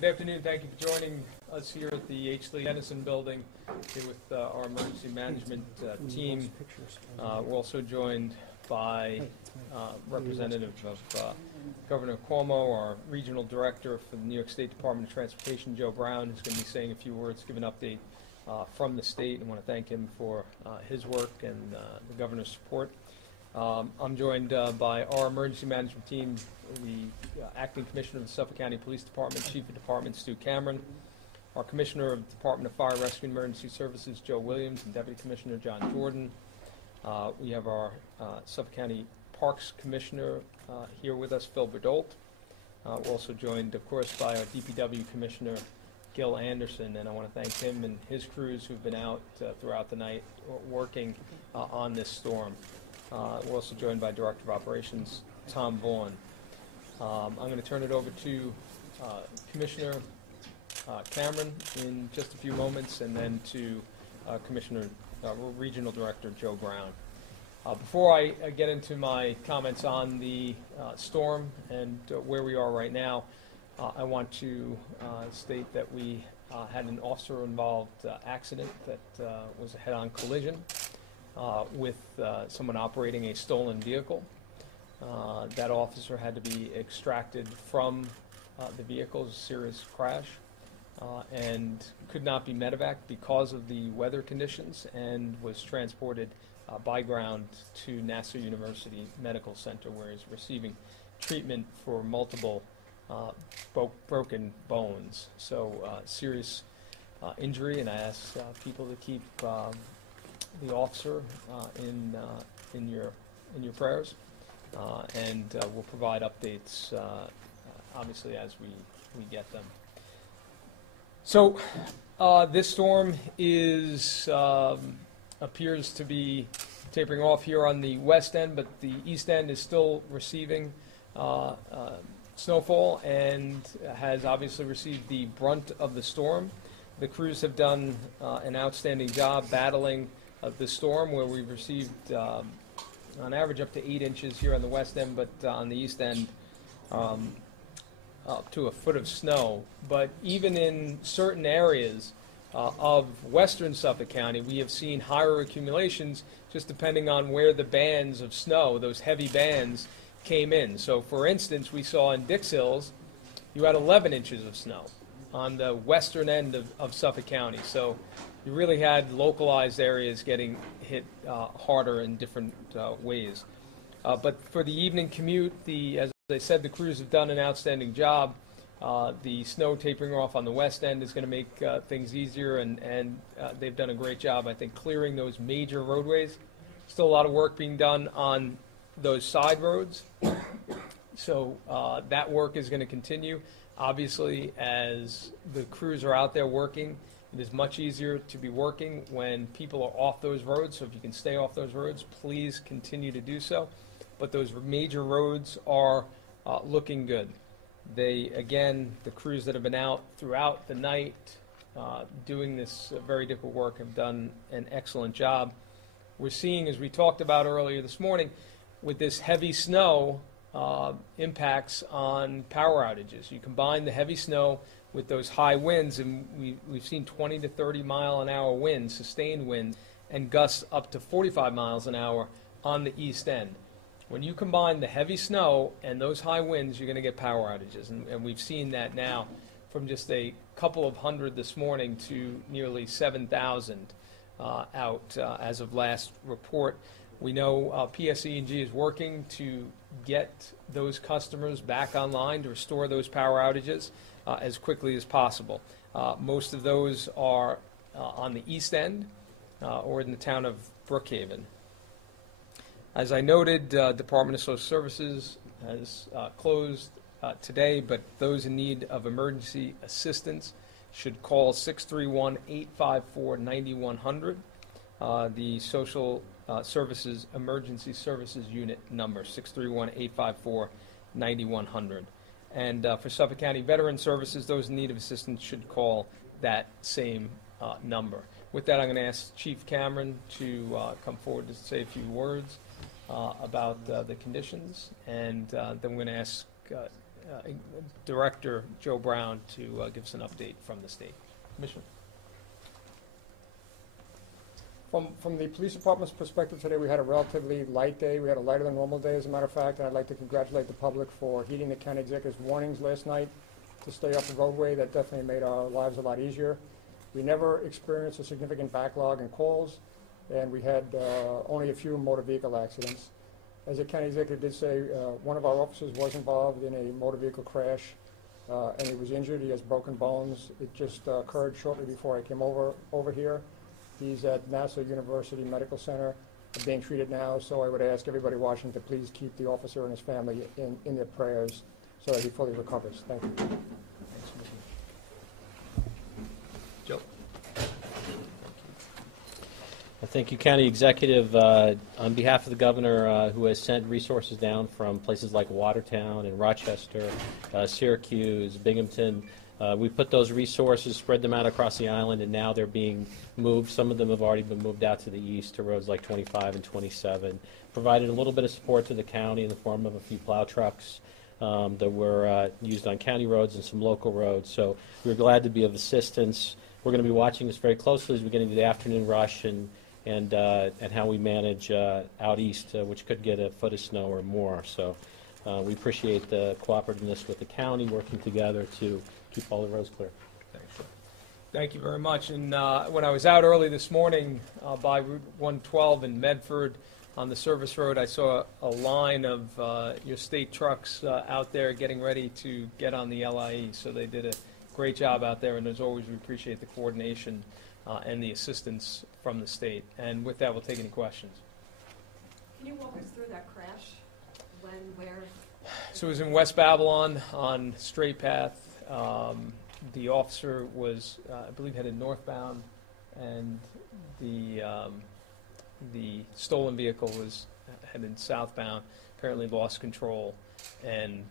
Good afternoon. Thank you for joining us here at the H. Lee Dennison Building here with our emergency management team. We're also joined by representative of Governor Cuomo, our regional director for the New York State Department of Transportation, Joe Brown, who's going to be saying a few words, give an update from the state. I want to thank him for his work and the governor's support. I'm joined by our emergency management team, the acting commissioner of the Suffolk County Police Department, chief of department Stu Cameron, our commissioner of the Department of Fire Rescue and Emergency Services, Joe Williams, and deputy commissioner John Jordan. We have our Suffolk County Parks commissioner here with us, Phil Berdolt. We're also joined, of course, by our DPW commissioner, Gil Anderson, and I want to thank him and his crews who've been out throughout the night working on this storm. We're also joined by Director of Operations, Tom Vaughn. I'm going to turn it over to Commissioner Cameron in just a few moments, and then to Regional Director Joe Brown. Before I get into my comments on the storm and where we are right now, I want to state that we had an officer-involved accident that was a head-on collision with someone operating a stolen vehicle. That officer had to be extracted from the vehicle. It was a serious crash and could not be medevac because of the weather conditions, and was transported by ground to Nassau University Medical Center, where he's receiving treatment for multiple broken bones. So serious injury, and I ask people to keep the officer in your prayers, and we'll provide updates obviously as we get them. So this storm appears to be tapering off here on the west end, but the east end is still receiving snowfall and has obviously received the brunt of the storm. The crews have done an outstanding job battling the storm, where we've received on average up to 8 inches here on the west end, but on the east end up to a foot of snow. But even in certain areas of western Suffolk County, we have seen higher accumulations, just depending on where the bands of snow, those heavy bands, came in. So for instance, we saw in Dix Hills, you had 11 inches of snow on the western end of Suffolk County. So you really had localized areas getting hit harder in different ways. But for the evening commute, as I said, the crews have done an outstanding job. The snow tapering off on the west end is going to make things easier, and they've done a great job, I think, clearing those major roadways. Still a lot of work being done on those side roads. So that work is going to continue. Obviously, as the crews are out there working, it is much easier to be working when people are off those roads. So if you can stay off those roads, please continue to do so. But those major roads are looking good. The crews that have been out throughout the night doing this very difficult work have done an excellent job. We're seeing, as we talked about earlier this morning, with this heavy snow, impacts on power outages. You combine the heavy snow with those high winds, and we've seen 20 to 30 mile an hour winds, sustained winds, and gusts up to 45 miles an hour on the east end. When you combine the heavy snow and those high winds, you're going to get power outages, and we've seen that now from just a couple of hundred this morning to nearly 7,000 out as of last report. We know PSE&G is working to get those customers back online to restore those power outages as quickly as possible. Most of those are on the east end or in the town of Brookhaven. As I noted, Department of Social Services has closed today, but those in need of emergency assistance should call 631-854-9100, the Social Services Emergency Services Unit number, 631-854-9100. And for Suffolk County Veteran Services, those in need of assistance should call that same number. With that, I'm going to ask Chief Cameron to come forward to say a few words about the conditions, and then we're going to ask Director Joe Brown to give us an update from the state. Commissioner. From the police department's perspective today, we had a relatively light day. We had a lighter than normal day, as a matter of fact, and I'd like to congratulate the public for heeding the county executive's warnings last night to stay off the roadway. That definitely made our lives a lot easier. We never experienced a significant backlog in calls, and we had only a few motor vehicle accidents. As the county executive did say, one of our officers was involved in a motor vehicle crash, and he was injured. He has broken bones. It just occurred shortly before I came over here. He's at Nassau University Medical Center being treated now, so I would ask everybody watching to please keep the officer and his family in their prayers so that he fully recovers. Thank you. Joe. Thank you, County Executive. On behalf of the Governor, who has sent resources down from places like Watertown and Rochester, Syracuse, Binghamton, we put those resources, spread them out across the island, and now they're being moved. Some of them have already been moved out to the east to roads like 25 and 27. Provided a little bit of support to the county in the form of a few plow trucks that were used on county roads and some local roads. So we're glad to be of assistance. We're going to be watching this very closely as we get into the afternoon rush and how we manage out east, which could get a foot of snow or more. So we appreciate the cooperativeness with the county, working together to keep all the roads clear. Thank you very much. And when I was out early this morning by Route 112 in Medford on the service road, I saw a line of your state trucks out there getting ready to get on the LIE. So they did a great job out there, and as always, we appreciate the coordination and the assistance from the state. And with that, we'll take any questions. Can you walk us through that crash? When, where? So it was in West Babylon on Straight Path. The officer was, I believe, headed northbound, and the stolen vehicle was headed southbound. Apparently lost control and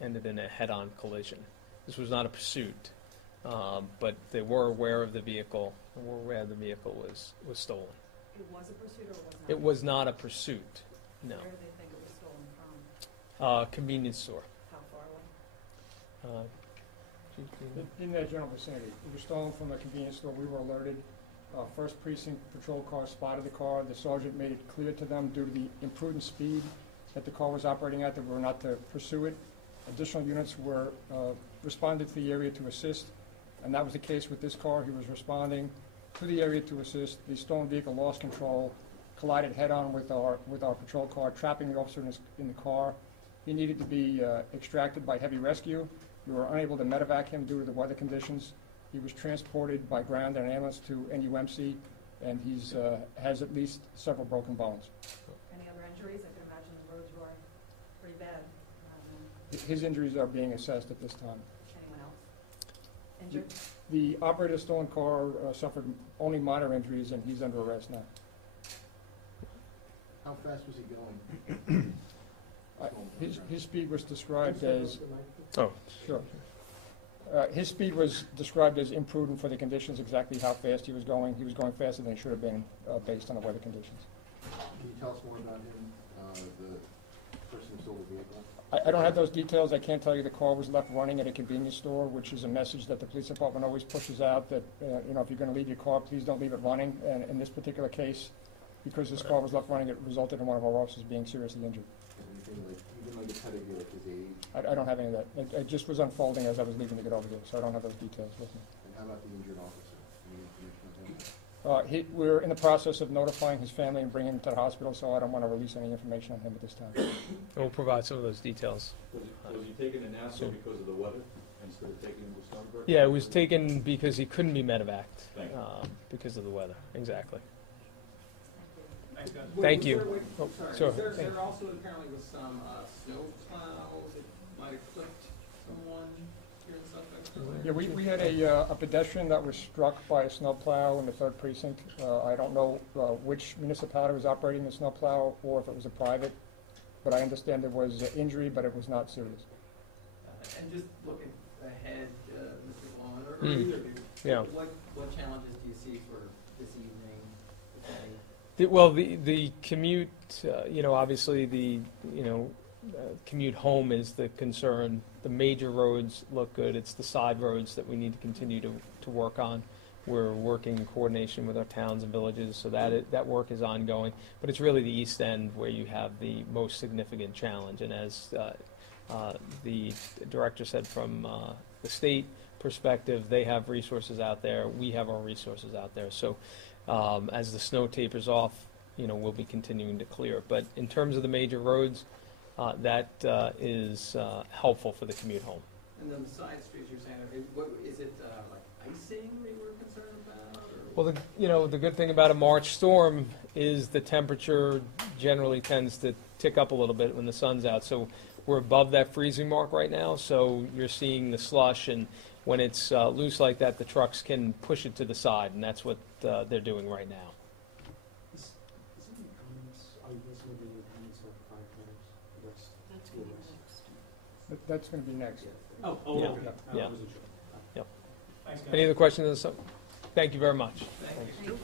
ended in a head-on collision. This was not a pursuit, but they were aware of the vehicle and were aware the vehicle was stolen. It was a pursuit or was not? It was not a pursuit, no. Where did they think it was stolen from? Convenience store. How far away? In that general vicinity. It was stolen from a convenience store. We were alerted. First Precinct patrol car spotted the car. The sergeant made it clear to them, due to the imprudent speed that the car was operating at, that we were not to pursue it. Additional units were responded to the area to assist, and that was the case with this car. He was responding to the area to assist. The stolen vehicle lost control, collided head-on with our patrol car, trapping the officer in the car. He needed to be extracted by heavy rescue. We were unable to medevac him due to the weather conditions. He was transported by ground and ambulance to NUMC, and he's has at least several broken bones. Any other injuries? I can imagine the roads were pretty bad. His injuries are being assessed at this time. Anyone else injured? The operator of the stolen car suffered only minor injuries, and he's under arrest now. How fast was he going? His speed was described as... Oh, sure. His speed was described as imprudent for the conditions, exactly how fast he was going. He was going faster than he should have been based on the weather conditions. Can you tell us more about him, the person who stole the vehicle? I don't have those details. I can't tell you the car was left running at a convenience store, which is a message that the police department always pushes out, that if you're going to leave your car, please don't leave it running. And in this particular case, because this car was left running, it resulted in one of our officers being seriously injured. Even like a pedigree, like his age? I don't have any of that. It just was unfolding as I was leaving to get over here, so I don't have those details with me. And how about the injured officer? Any information on him? We're in the process of notifying his family and bringing him to the hospital, so I don't want to release any information on him at this time. we'll provide some of those details. Was he taken to Nassau because of the weather instead of taking him to Suffolk? Yeah, it was taken because he couldn't be medevaced Thank you. because of the weather. Exactly. Thank you. Thank you. Oh, Oh, sorry. sure. There also apparently was some snow plows that might have clipped someone here in Suffolk. Yeah, we had a pedestrian that was struck by a snowplow in the 3rd Precinct. I don't know which municipality was operating the snowplow or if it was a private, but I understand there was injury, but it was not serious. And just looking ahead, Mr. Bellone, or either of you, Yeah. what challenges do you see for this evening, today? Well, the commute, obviously commute home is the concern. The major roads look good. It's the side roads that we need to continue to work on. We're working in coordination with our towns and villages, so that work is ongoing. But it's really the east end where you have the most significant challenge. And as the director said, from the state perspective, they have resources out there. We have our resources out there. So as the snow tapers off, we'll be continuing to clear. But in terms of the major roads, that is helpful for the commute home. And then the side streets, you're saying, is it like icing that you were concerned about? Well, the good thing about a March storm is the temperature generally tends to tick up a little bit when the sun's out. So we're above that freezing mark right now, so you're seeing the slush, and when it's loose like that, the trucks can push it to the side, and that's what they're doing right now. That's going to be next. Oh, Yeah. okay. Yeah. I wasn't sure. Yep. Thanks, guys. Any other questions? Thank you very much. Thank you.